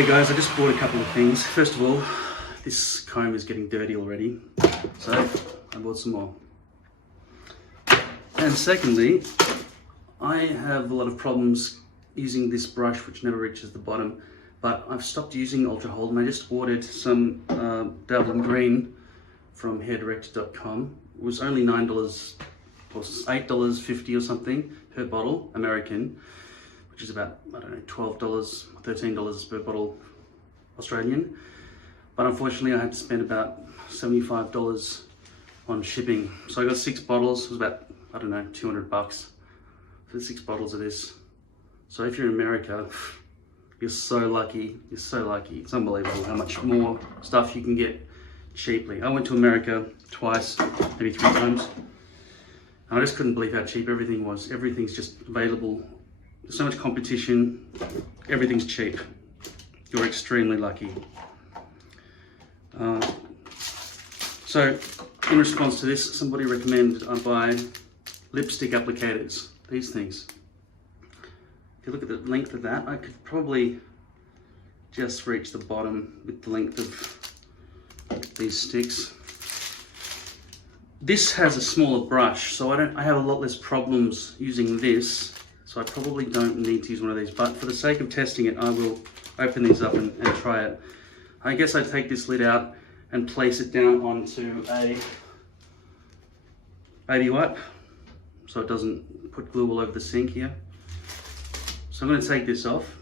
Hey guys, I just bought a couple of things. First of all, this comb is getting dirty already, so I bought some more. And secondly, I have a lot of problems using this brush which never reaches the bottom, but I've stopped using Ultra Hold and I just ordered some Dabbling Green from hairdirector.com. It was only $9 or $8.50 or something per bottle, American, which is about, I don't know, $12, $13 per bottle Australian. But unfortunately I had to spend about $75 on shipping. So I got 6 bottles, it was about, I don't know, $200 for 6 bottles of this. So if you're in America, you're so lucky, you're so lucky. It's unbelievable how much more stuff you can get cheaply. I went to America twice, maybe 3 times, and I just couldn't believe how cheap everything was. Everything's just available. There's so much competition, everything's cheap. You're extremely lucky. So in response to this, somebody recommended I buy lipstick applicators, these things. If you look at the length of that, I could probably just reach the bottom with the length of these sticks. This has a smaller brush, so I have a lot less problems using this, so I probably don't need to use one of these, but for the sake of testing it, I will open these up and try it. I guess I take this lid out and place it down onto a baby wipe so it doesn't put glue all over the sink here. So I'm going to take this off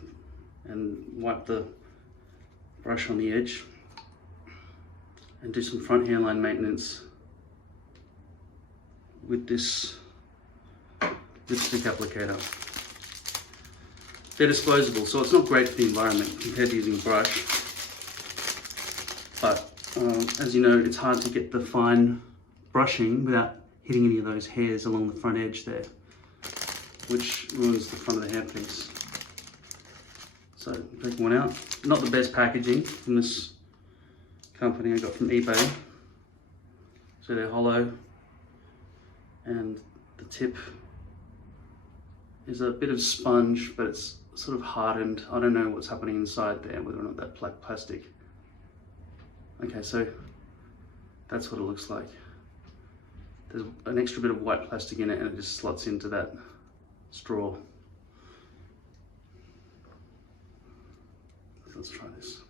and wipe the brush on the edge and do some front hairline maintenance with this lipstick applicator. They're disposable, so it's not great for the environment compared to using a brush. But as you know, it's hard to get the fine brushing without hitting any of those hairs along the front edge there, which ruins the front of the hairpiece. So take one out. Not the best packaging from this company, I got from eBay. So they're hollow, and the tip is a bit of sponge, but it's sort of hardened. I don't know what's happening inside there, whether or not that black plastic. Okay, so that's what it looks like. There's an extra bit of white plastic in it and it just slots into that straw. So let's try this.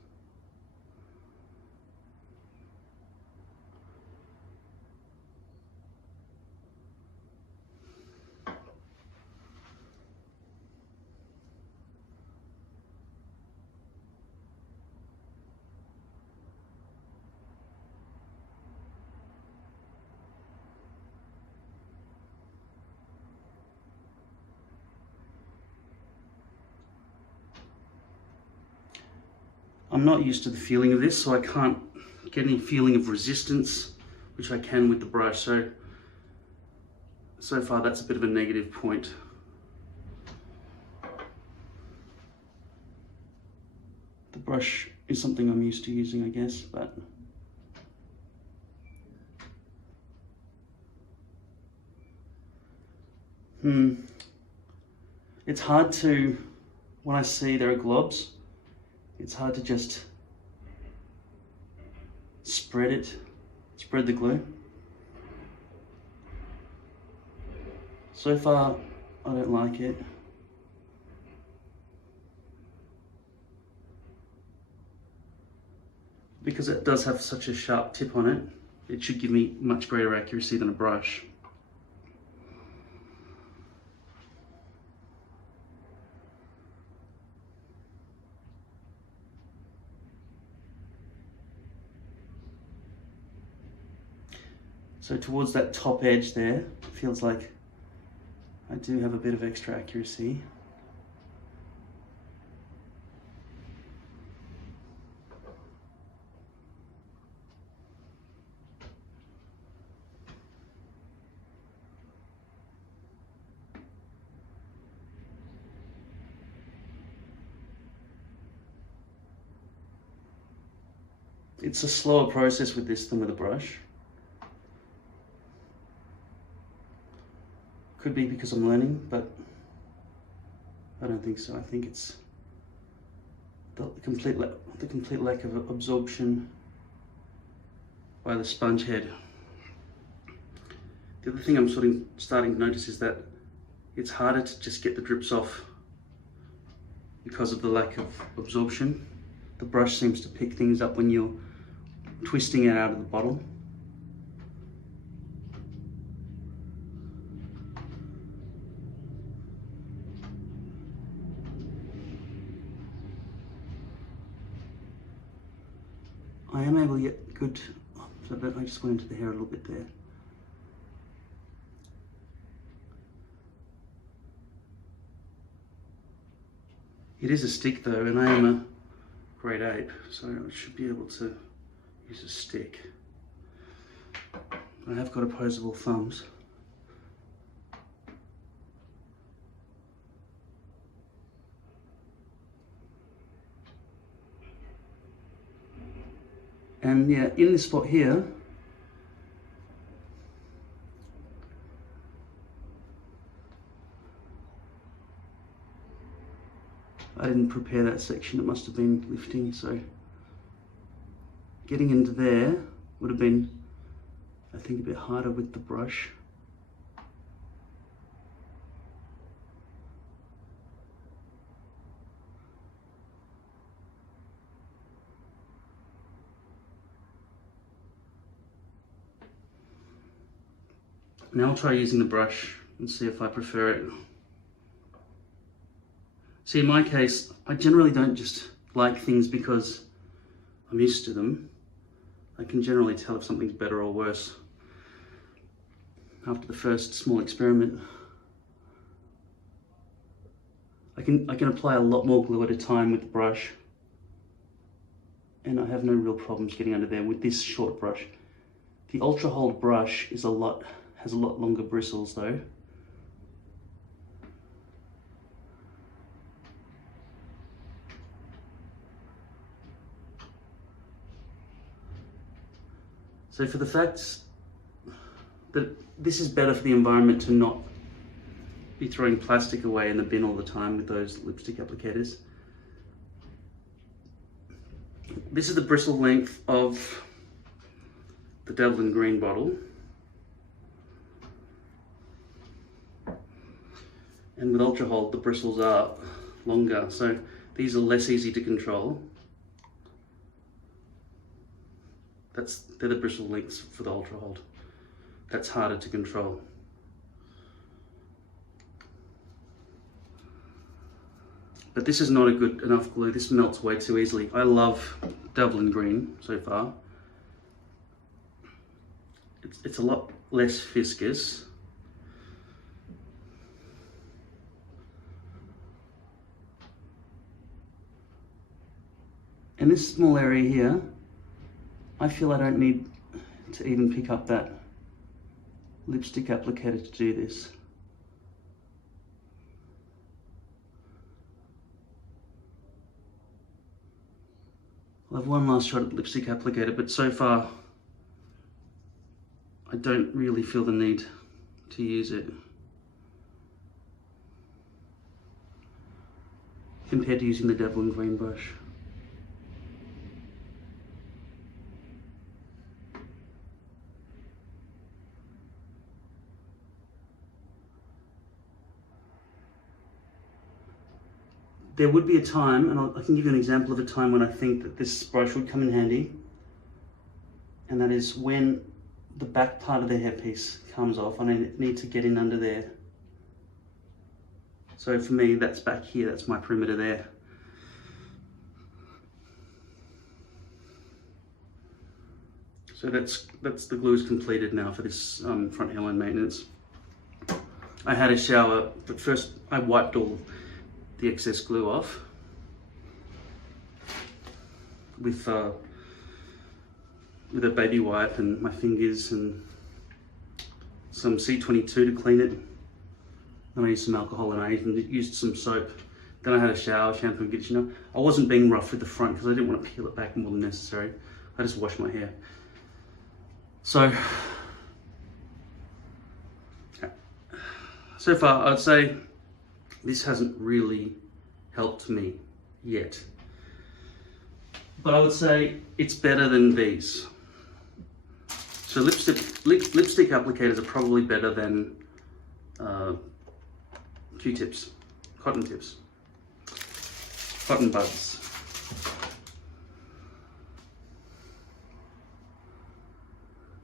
I'm not used to the feeling of this, so I can't get any feeling of resistance, which I can with the brush. So far that's a bit of a negative point. The brush is something I'm used to using, I guess, but it's hard to, when I see there are globs, it's hard to just spread the glue. So far, I don't like it. Because it does have such a sharp tip on it, it should give me much greater accuracy than a brush. So towards that top edge there, it feels like I do have a bit of extra accuracy. It's a slower process with this than with a brush. Could be because I'm learning, but I don't think so. I think it's the complete lack of absorption by the sponge head. The other thing I'm starting to notice is that it's harder to just get the drips off because of the lack of absorption. The brush seems to pick things up when you're twisting it out of the bottle. I am able to get good, so I just went into the hair a little bit there. It is a stick though, and I am a grade 8, so I should be able to use a stick. I have got opposable thumbs. And yeah, in this spot here, I didn't prepare that section, it must have been lifting, so getting into there would have been, I think, a bit harder with the brush. Now I'll try using the brush and see if I prefer it. See, in my case, I generally don't just like things because I'm used to them. I can generally tell if something's better or worse after the first small experiment. I can apply a lot more glue at a time with the brush, and I have no real problems getting under there with this short brush. The Ultra Hold brush has a lot longer bristles though. So for the fact that this is better for the environment to not be throwing plastic away in the bin all the time with those lipstick applicators. This is the bristle length of the Devlin green bottle. And with Ultra Hold, the bristles are longer, so these are less easy to control. They're the bristle lengths for the Ultra Hold. That's harder to control. But this is not a good enough glue. This melts way too easily. I love Devlin green so far. It's a lot less viscous. And this small area here, I feel I don't need to even pick up that lipstick applicator to do this. I'll have one last shot at the lipstick applicator, but so far I don't really feel the need to use it compared to using the Devlin green brush. There would be a time, and I can give you an example of a time when I think that this brush would come in handy, and that is when the back part of the hairpiece comes off and I need to get in under there. So for me, that's back here, that's my perimeter there. So that's the glue is completed now for this front hairline maintenance. I had a shower, but first I wiped all the excess glue off with a baby wipe and my fingers and some C22 to clean it. Then I used some alcohol and I even used some soap. Then I had a shower, shampoo and conditioner. I wasn't being rough with the front because I didn't want to peel it back more than necessary. I just washed my hair. So far I'd say this hasn't really helped me yet. but I would say it's better than these. So lipstick applicators are probably better than Q-tips, cotton tips, cotton buds.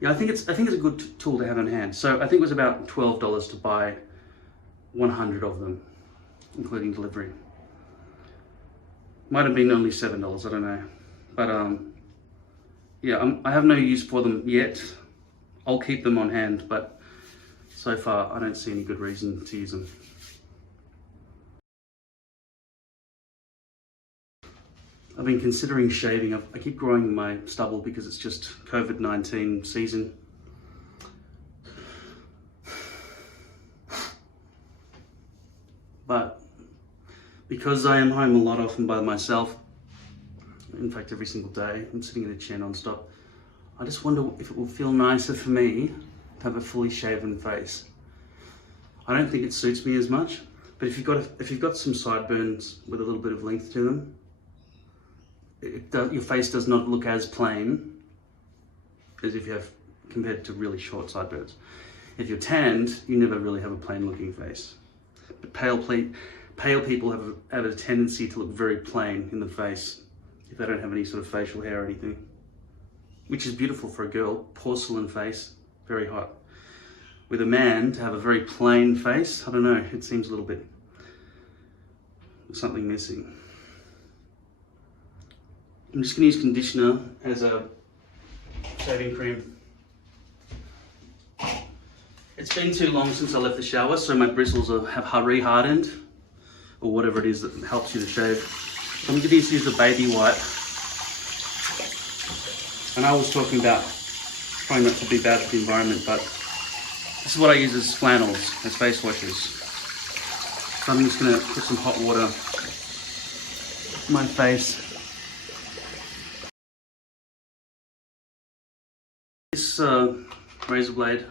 Yeah, I think it's a good tool to have on hand. So I think it was about $12 to buy 100 of them, including delivery. Might have been only $7, I don't know. But yeah, I have no use for them yet. I'll keep them on hand, but so far I don't see any good reason to use them. I've been considering shaving. I keep growing my stubble because it's just COVID-19 season. But because I am home a lot often by myself, in fact every single day, I'm sitting in a chair non-stop, I just wonder if it will feel nicer for me to have a fully shaven face. I don't think it suits me as much, but if you've got some sideburns with a little bit of length to them, your face does not look as plain as if you have compared to really short sideburns. If you're tanned, you never really have a plain looking face. But pale people have a tendency to look very plain in the face if they don't have any sort of facial hair or anything, which is beautiful for a girl. Porcelain face, very hot. With a man, to have a very plain face, I don't know, it seems a little bit something missing. I'm just going to use conditioner as a shaving cream. It's been too long since I left the shower, so my bristles have re-hardened, or whatever it is that helps you to shave. So I'm going to use the baby wipe. And I was talking about trying not to be bad for the environment, but this is what I use as flannels, as face washes. So I'm just going to put some hot water on my face. This razor blade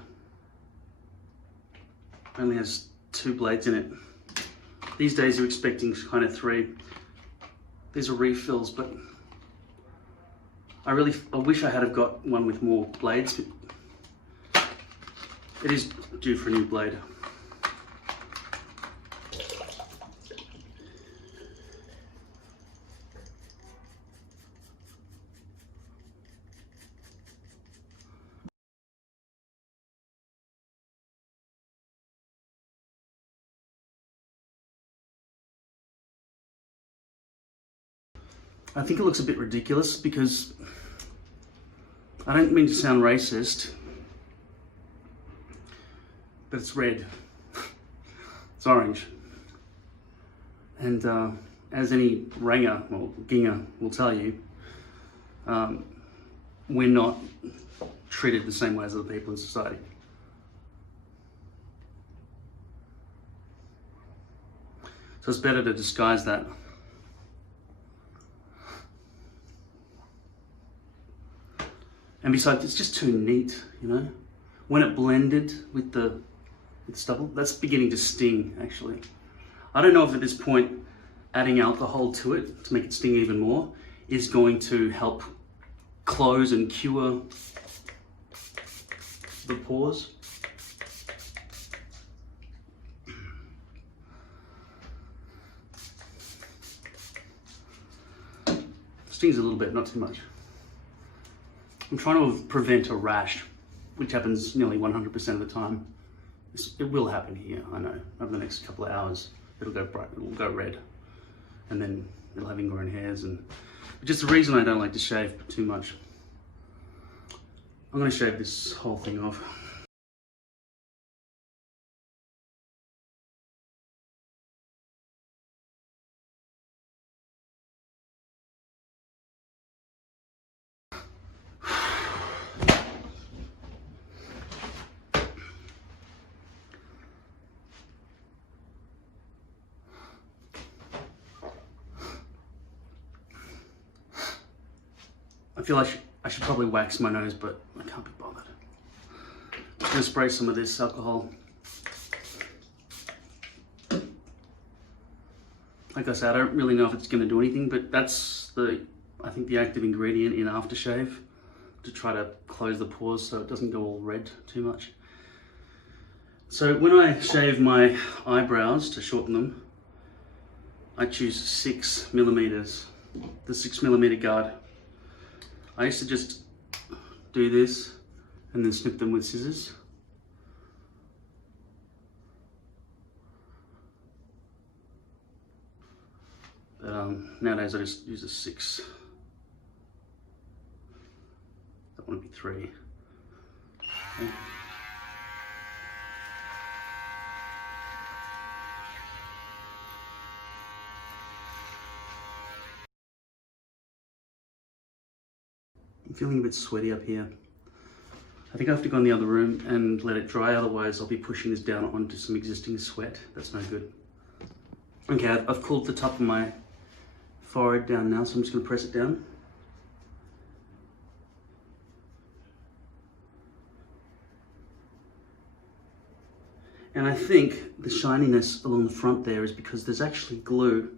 only has 2 blades in it. These days you're expecting kind of 3. These are refills, but I wish I had have got one with more blades. It is due for a new blade. I think it looks a bit ridiculous because I don't mean to sound racist, but it's red. It's orange. And as any ranger or ginger will tell you, we're not treated the same way as other people in society. So it's better to disguise that. And besides, it's just too neat, you know? When it blended with the stubble, that's beginning to sting, actually. I don't know if at this point, adding alcohol to it to make it sting even more is going to help close and cure the pores. Stings a little bit, not too much. I'm trying to prevent a rash, which happens nearly 100% of the time. It will happen here, I know. Over the next couple of hours, it'll go bright, it'll go red, and then it'll have ingrown hairs, which is the reason I don't like to shave too much. I'm going to shave this whole thing off. I feel like I should probably wax my nose, but I can't be bothered. I'm just going to spray some of this alcohol. Like I said, I don't really know if it's going to do anything, but that's the I think, the active ingredient in aftershave to try to close the pores so it doesn't go all red too much. So when I shave my eyebrows to shorten them, I choose 6mm, the 6mm guard. I used to just do this and then snip them with scissors. But nowadays I just use a 6. That want to be 3. Okay. I'm feeling a bit sweaty up here. I think I have to go in the other room and let it dry, otherwise I'll be pushing this down onto some existing sweat. That's no good. Okay, I've cooled the top of my forehead down now, so I'm just going to press it down. And I think the shininess along the front there is because there's actually glue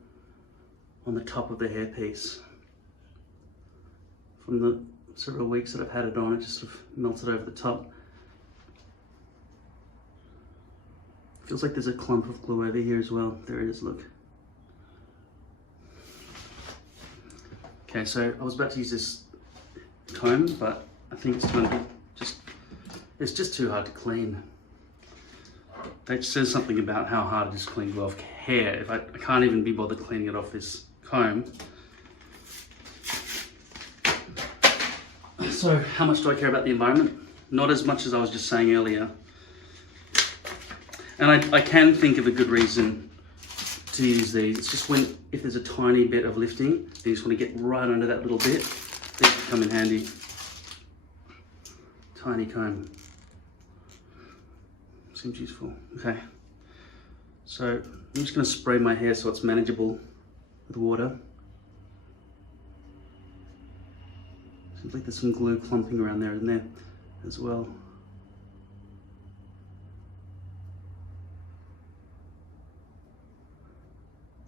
on the top of the hairpiece. From the several weeks that I've had it on, it just sort of melted over the top. Feels like there's a clump of glue over here as well. There it is, look. Okay, so I was about to use this comb, but I think it's going to be it's just too hard to clean. That says something about how hard it is to clean glue off hair. If I can't even be bothered cleaning it off this comb. So how much do I care about the environment? Not as much as I was just saying earlier. And I can think of a good reason to use these. It's just if there's a tiny bit of lifting, you just want to get right under that little bit, these come in handy. Tiny comb. Seems useful. Okay. So I'm just going to spray my hair so it's manageable with water. Seems like there's some glue clumping around there, isn't there, as well.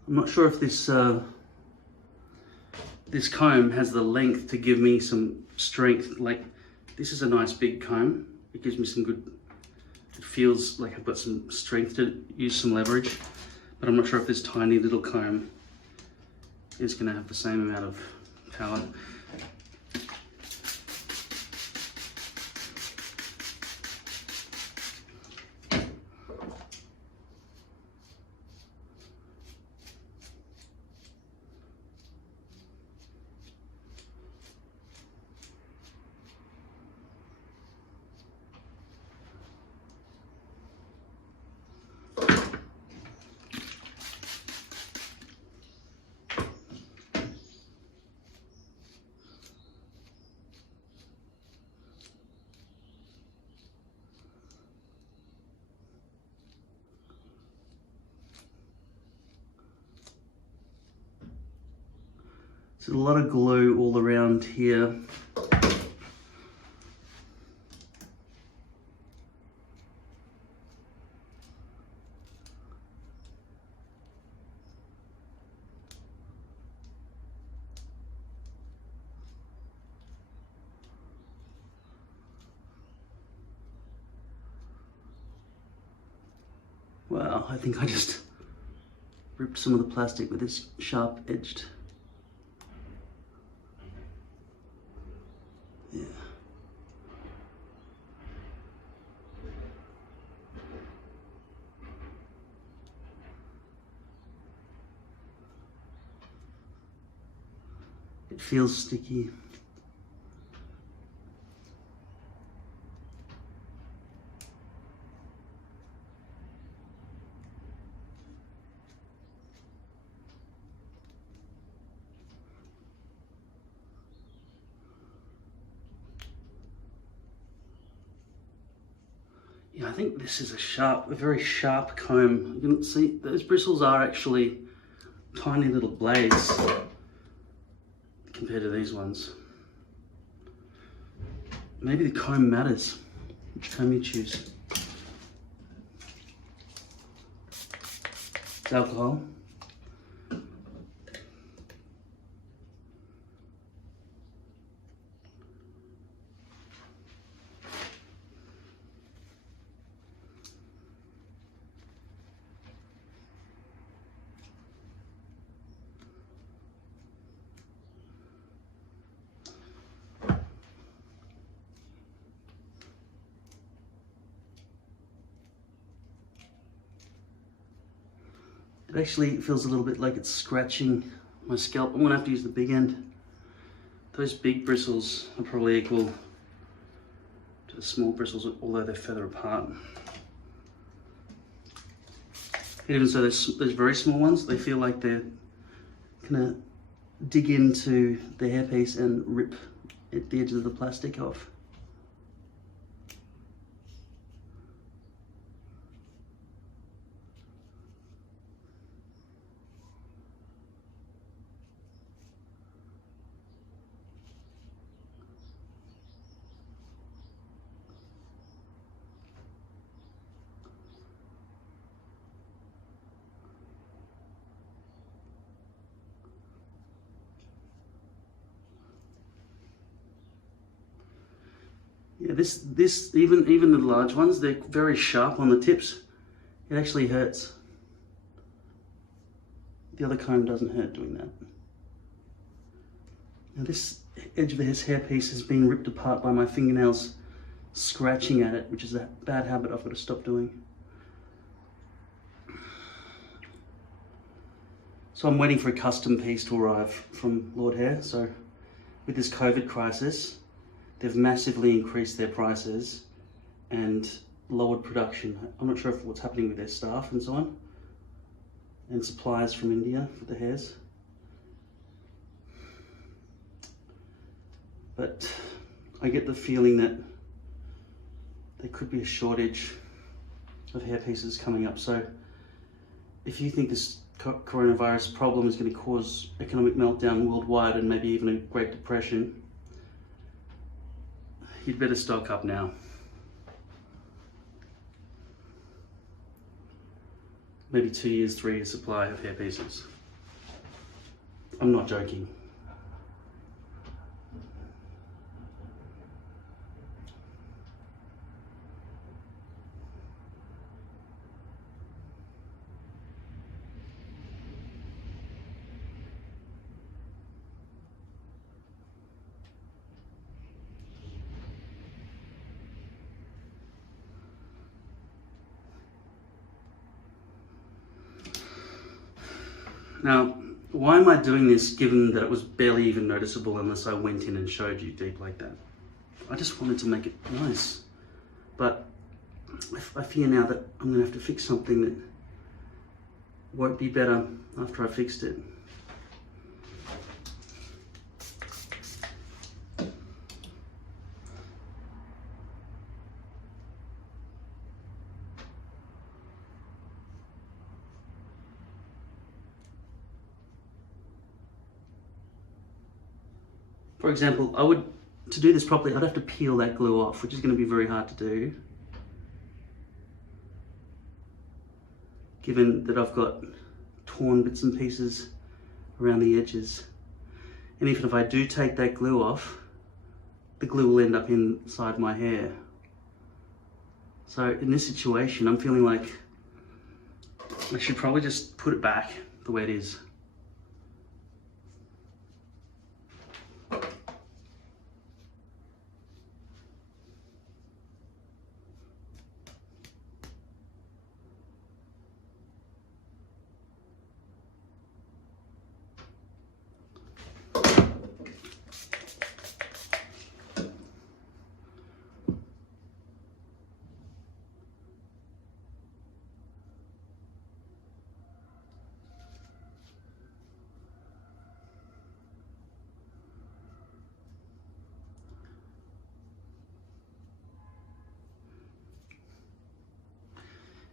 I'm not sure if this this comb has the length to give me some strength. Like, this is a nice big comb. It gives me some good, it feels like I've got some strength to use some leverage, but I'm not sure if this tiny little comb is going to have the same amount of power. There's a lot of glue all around here. Wow, I think I just ripped some of the plastic with this sharp-edged. Yeah. It feels sticky. Yeah, I think this is a very sharp comb. You can see those bristles are actually tiny little blades compared to these ones. Maybe the comb matters, which comb you choose. It's alcohol. It actually feels a little bit like it's scratching my scalp. I'm gonna have to use the big end. Those big bristles are probably equal to the small bristles, although they're further apart. Even so, those very small ones, they feel like they're gonna dig into the hairpiece and rip at the edges of the plastic off. Yeah, even the large ones, they're very sharp on the tips. It actually hurts. The other comb doesn't hurt doing that. Now this edge of this hairpiece has been ripped apart by my fingernails scratching at it, which is a bad habit I've got to stop doing. So I'm waiting for a custom piece to arrive from Lord Hair. So with this COVID crisis, they've massively increased their prices and lowered production. I'm not sure if what's happening with their staff and so on, and suppliers from India for the hairs. But I get the feeling that there could be a shortage of hair pieces coming up. So if you think this coronavirus problem is going to cause economic meltdown worldwide and maybe even a Great Depression, you'd better stock up now. Maybe 2 years, 3 years supply of hair pieces. I'm not joking. Now, why am I doing this given that it was barely even noticeable unless I went in and showed you deep like that? I just wanted to make it nice. But I fear now that I'm going to have to fix something that won't be better after I fixed it. For example, to do this properly, I'd have to peel that glue off, which is going to be very hard to do, given that I've got torn bits and pieces around the edges. And even if I do take that glue off, the glue will end up inside my hair. So in this situation, I'm feeling like I should probably just put it back the way it is.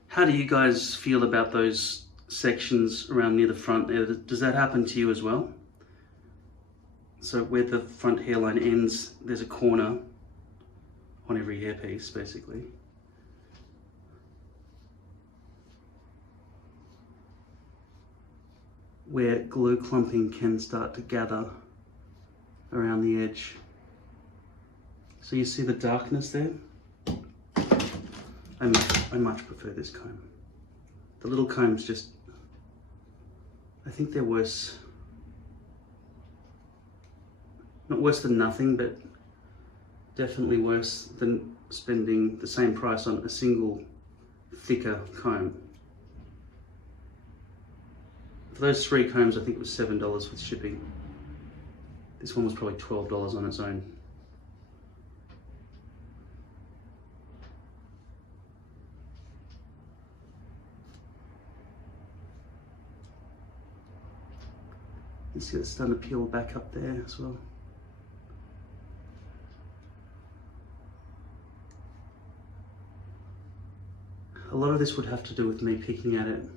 How do you guys feel about those sections around near the front there? Does that happen to you as well? So where the front hairline ends, there's a corner on every hairpiece, basically. Where glue clumping can start to gather around the edge. So you see the darkness there? I much prefer this comb. The little combs just, I think they're worse. Not worse than nothing, but definitely worse than spending the same price on a single thicker comb. For those 3 combs, I think it was $7 with shipping. This one was probably $12 on its own. You see it's starting to peel back up there as well. A lot of this would have to do with me picking at it.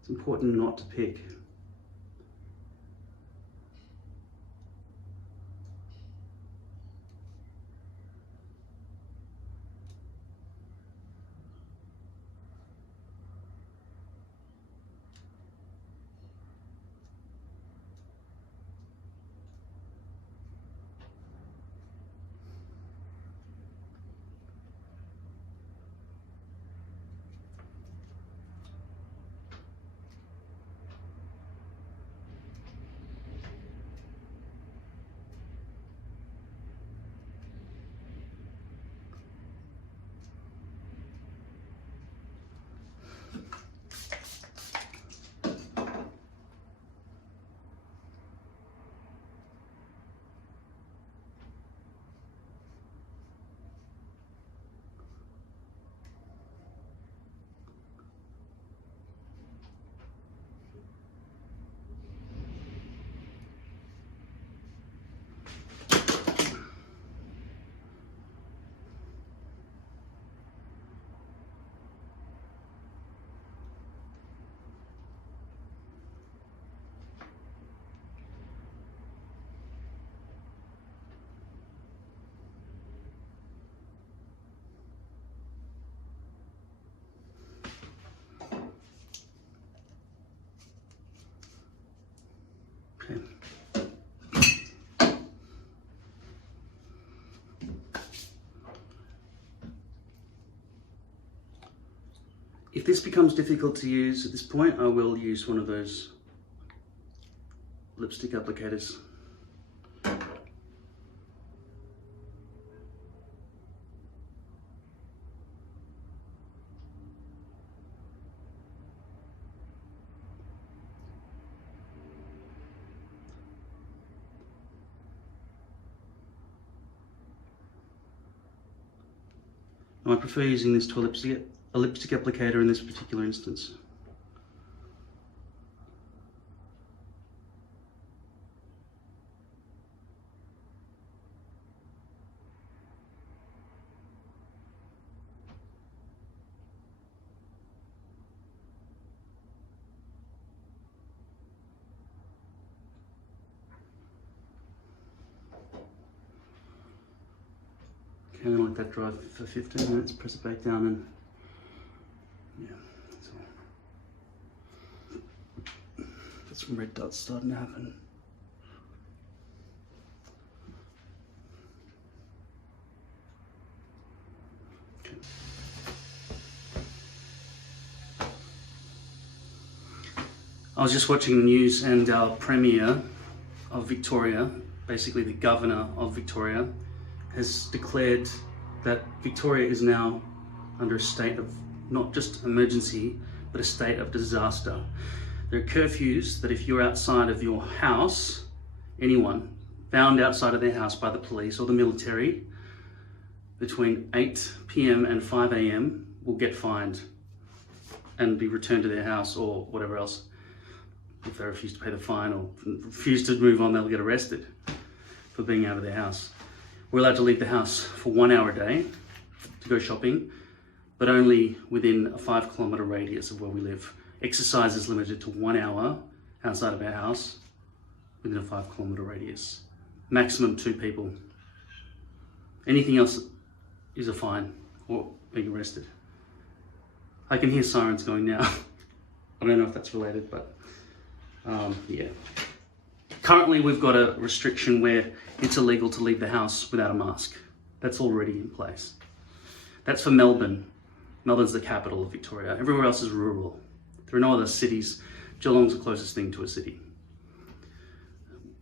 It's important not to pick. Okay. If this becomes difficult to use at this point, I will use one of those lipstick applicators. I prefer using this to a lipstick applicator in this particular instance. Okay, I'm gonna let that dry for 15 minutes, press it back down, and yeah, that's all. Got some red dots starting to happen. Okay. I was just watching the news, and our Premier of Victoria, basically the Governor of Victoria, has declared that Victoria is now under a state of not just emergency, but a state of disaster. There are curfews that if you're outside of your house, anyone found outside of their house by the police or the military between 8 p.m. and 5 a.m. will get fined and be returned to their house or whatever else. If they refuse to pay the fine or refuse to move on, they'll get arrested for being out of their house. We're allowed to leave the house for 1 hour a day to go shopping, but only within a 5-kilometre radius of where we live. Exercise is limited to 1 hour outside of our house within a 5-kilometre radius. Maximum 2 people. Anything else is a fine or being arrested. I can hear sirens going now. I don't know if that's related, but yeah. Currently, we've got a restriction where it's illegal to leave the house without a mask. That's already in place. That's for Melbourne. Melbourne's the capital of Victoria. Everywhere else is rural. There are no other cities. Geelong's the closest thing to a city.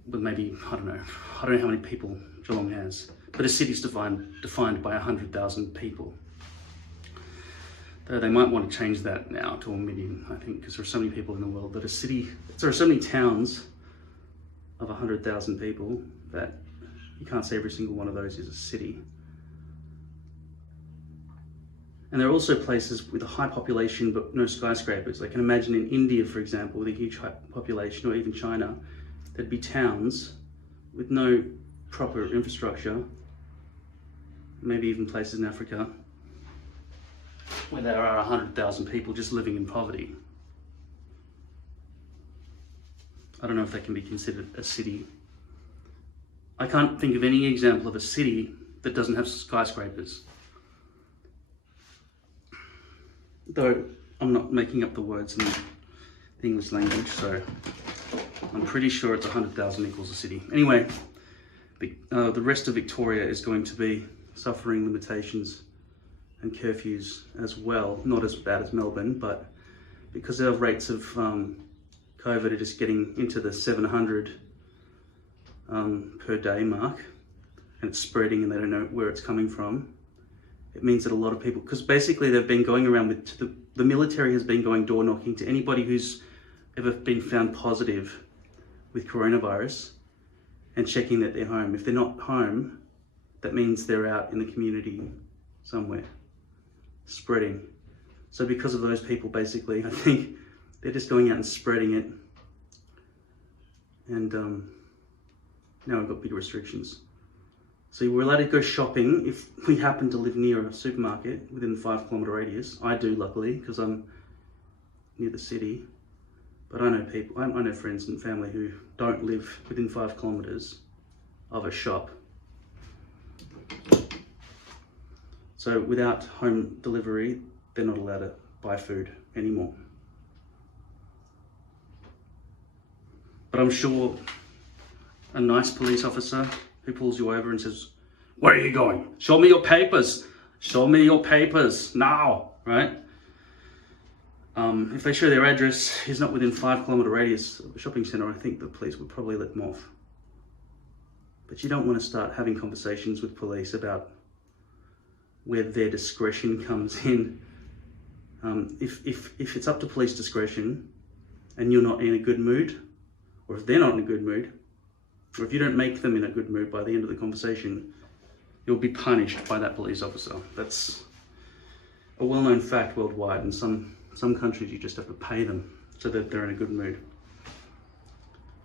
With maybe, I don't know how many people Geelong has. But a city's defined by 100,000 people. Though they might want to change that now to 1 million, I think, because there are so many people in the world that there are so many towns of 100,000 people that you can't say every single one of those is a city. And there are also places with a high population but no skyscrapers. Like, I can imagine in India, for example, with a huge population, or even China, there'd be towns with no proper infrastructure, maybe even places in Africa, where there are 100,000 people just living in poverty. I don't know if that can be considered a city. I can't think of any example of a city that doesn't have skyscrapers. Though I'm not making up the words in the English language, so I'm pretty sure it's 100,000 equals a city. Anyway, the rest of Victoria is going to be suffering limitations and curfews as well. Not as bad as Melbourne, but because our rates of COVID are just getting into the 700 per day mark, and it's spreading and they don't know where it's coming from. It means that a lot of people, because basically they've been going around with, the military has been going door knocking to anybody who's ever been found positive with coronavirus and checking that they're home. If they're not home, that means they're out in the community somewhere, spreading. So because of those people, basically, I think they're just going out and spreading it. And now we've got big restrictions. So we're allowed to go shopping if we happen to live near a supermarket within the 5-kilometre radius. I do, luckily, because I'm near the city. But I know people, I know friends and family who don't live within 5 kilometres of a shop. So without home delivery, they're not allowed to buy food anymore. But I'm sure a nice police officer who pulls you over and says, "Where are you going? Show me your papers. Show me your papers now," right? If they show their address, he's not within 5-kilometre radius of a shopping centre, I think the police would probably let them off. But you don't want to start having conversations with police about where their discretion comes in. If it's up to police discretion and you're not in a good mood, or if they're not in a good mood, or if you don't make them in a good mood by the end of the conversation, you'll be punished by that police officer. That's a well-known fact worldwide. In some countries, you just have to pay them so that they're in a good mood.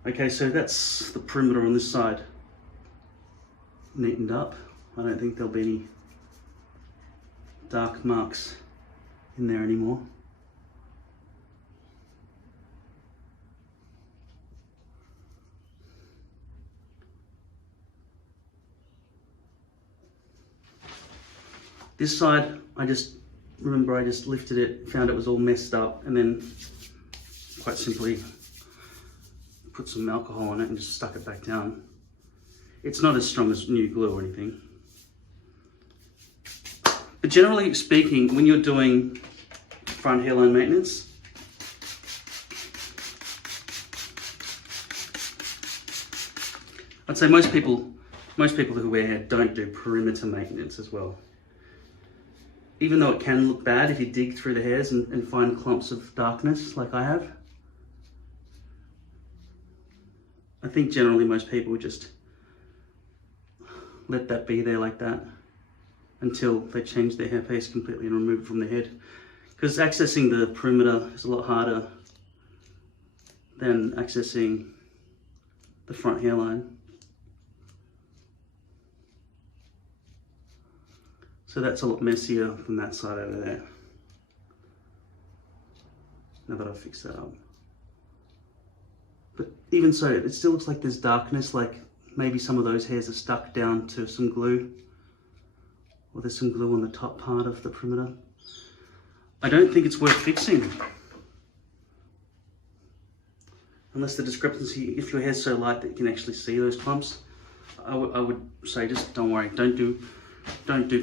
Okay, so that's the perimeter on this side neatened up. I don't think there'll be any dark marks in there anymore. This side, I just lifted it, found it was all messed up, and then quite simply put some alcohol on it and just stuck it back down. It's not as strong as new glue or anything. But generally speaking, when you're doing front hairline maintenance, I'd say most people who wear hair don't do perimeter maintenance as well. Even though it can look bad if you dig through the hairs and find clumps of darkness like I have. I think generally most people would just let that be there like that until they change their hairpiece completely and remove it from the head. Because accessing the perimeter is a lot harder than accessing the front hairline. So that's a lot messier than that side over there. Now that I've fixed that up. But even so, it still looks like there's darkness, like maybe some of those hairs are stuck down to some glue, or there's some glue on the top part of the perimeter. I don't think it's worth fixing. Unless the discrepancy, if your hair's so light that you can actually see those clumps, I would say just don't worry, don't do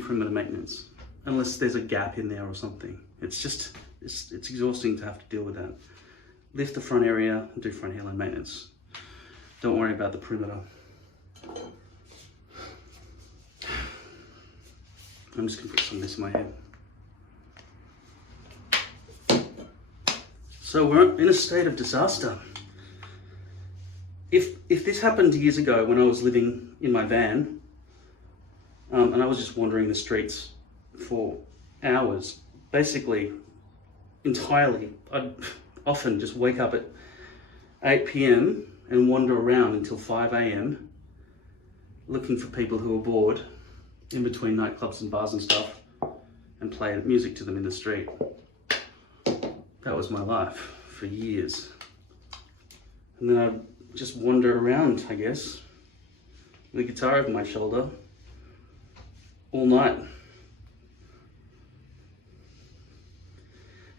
perimeter maintenance unless there's a gap in there or something. It's exhausting to have to deal with that. Lift the front area and do front hairline maintenance. Don't worry about the perimeter. I'm just gonna put some of this in my hair. So we're in a state of disaster. If this happened years ago when I was living in my van, and I was just wandering the streets for hours, basically entirely, I'd often just wake up at 8 p.m. and wander around until 5 a.m. looking for people who are bored in between nightclubs and bars and stuff, and play music to them in the street. That was my life for years. And then I'd just wander around, I guess, with a guitar over my shoulder all night.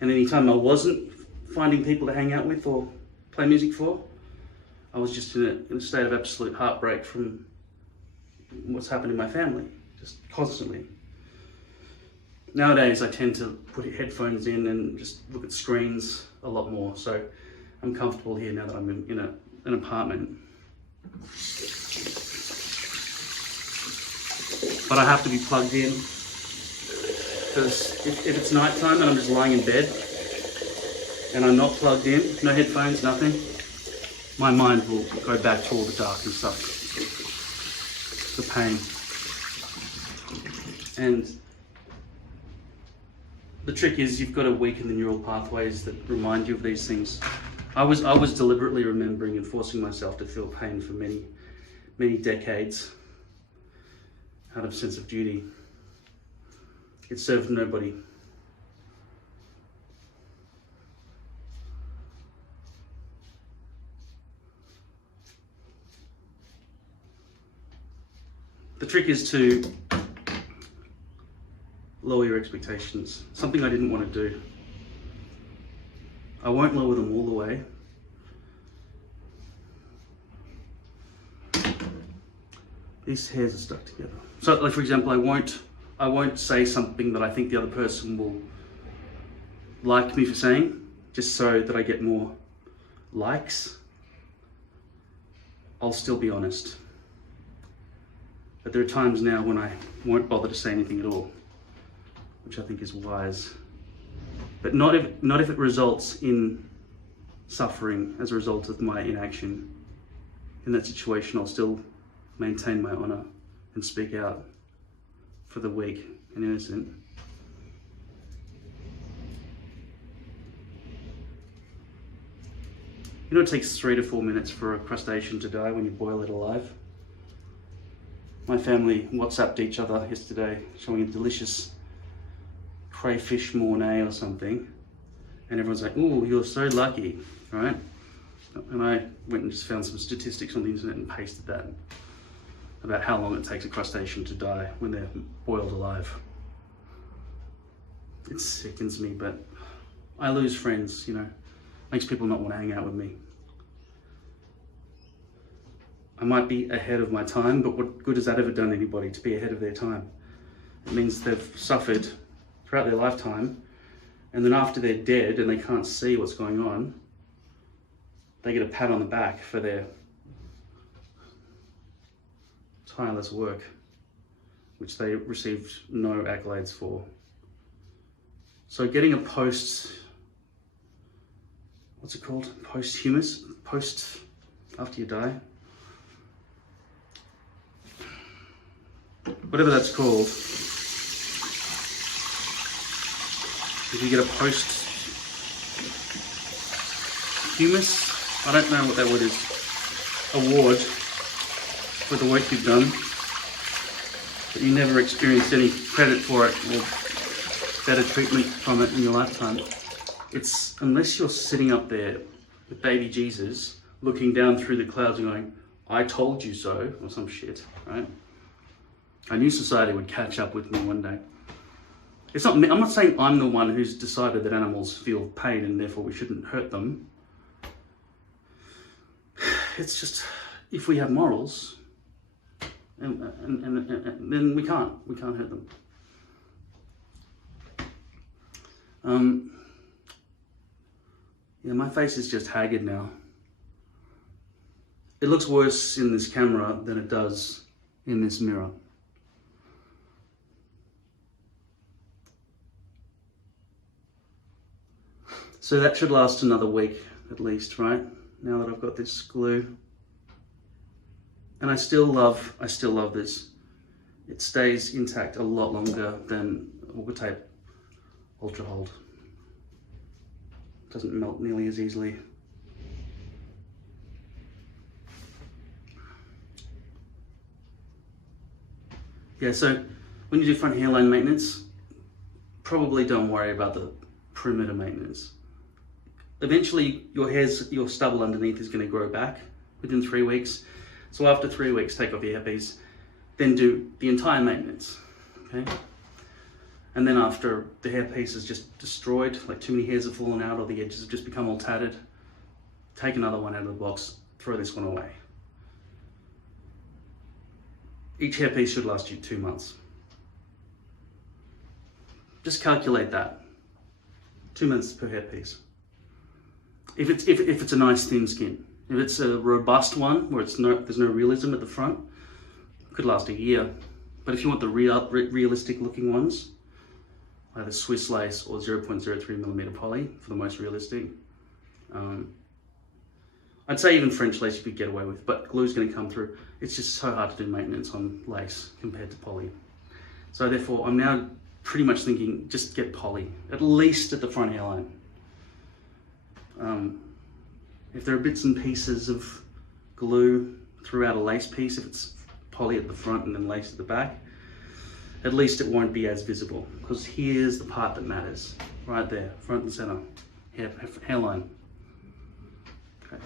And anytime I wasn't finding people to hang out with or play music for, I was just in a state of absolute heartbreak from what's happened in my family, just constantly. Nowadays, I tend to put headphones in and just look at screens a lot more, so I'm comfortable here now that I'm in an apartment. But I have to be plugged in, because if it's nighttime and I'm just lying in bed and I'm not plugged in, no headphones, nothing, my mind will go back to all the dark and stuff, the pain. And the trick is you've got to weaken the neural pathways that remind you of these things. I was deliberately remembering and forcing myself to feel pain for many decades out of sense of duty. It served nobody. The trick is to lower your expectations. Something I didn't want to do. I won't lower them all the way. These hairs are stuck together. So, like for example, I won't say something that I think the other person will like me for saying, just so that I get more likes. I'll still be honest. But there are times now when I won't bother to say anything at all, which I think is wise. But not if it results in suffering as a result of my inaction. In that situation, I'll still maintain my honor and speak out for the weak and innocent. You know, it takes 3 to 4 minutes for a crustacean to die when you boil it alive. My family WhatsApped each other yesterday showing a delicious crayfish mornay or something, and everyone's like, "Oh, you're so lucky," right? And I went and just found some statistics on the internet and pasted that about how long it takes a crustacean to die when they're boiled alive. It sickens me, but I lose friends, you know, makes people not want to hang out with me. I might be ahead of my time, but what good has that ever done anybody to be ahead of their time? It means they've suffered throughout their lifetime, and then after they're dead and they can't see what's going on, they get a pat on the back for their tireless work, which they received no accolades for. So getting a what's it called? Posthumous? Post after you die? Whatever that's called. If you get a posthumous, I don't know what that word is, award for the work you've done, but you never experienced any credit for it or better treatment from it in your lifetime. It's, unless you're sitting up there with baby Jesus, looking down through the clouds and going, "I told you so," or some shit, right? I knew society would catch up with me one day. It's not me, I'm not saying I'm the one who's decided that animals feel pain and therefore we shouldn't hurt them. It's just, if we have morals, and then we can't hurt them. Yeah, my face is just haggard now. It looks worse in this camera than it does in this mirror. So that should last another week at least, right? Now that I've got this glue. And I still love this. It stays intact a lot longer than auger tape Ultra Hold. Doesn't melt nearly as easily. Yeah, so when you do front hairline maintenance, probably don't worry about the perimeter maintenance. Eventually your stubble underneath is going to grow back within 3 weeks. So after 3 weeks, take off your hairpiece, then do the entire maintenance, okay? And then after the hairpiece is just destroyed, like too many hairs have fallen out or the edges have just become all tattered, take another one out of the box, throw this one away. Each hairpiece should last you 2 months. Just calculate that. 2 months per hairpiece. If it's a nice thin skin. If it's a robust one where there's no realism at the front, it could last a year. But if you want the realistic looking ones, either Swiss lace or 0.03mm poly for the most realistic. I'd say even French lace you could get away with, but glue's going to come through. It's just so hard to do maintenance on lace compared to poly. So therefore, I'm now pretty much thinking just get poly, at least at the front hairline. If there are bits and pieces of glue throughout a lace piece, if it's poly at the front and then lace at the back, at least it won't be as visible, because here's the part that matters, right there, front and center, hairline. Okay.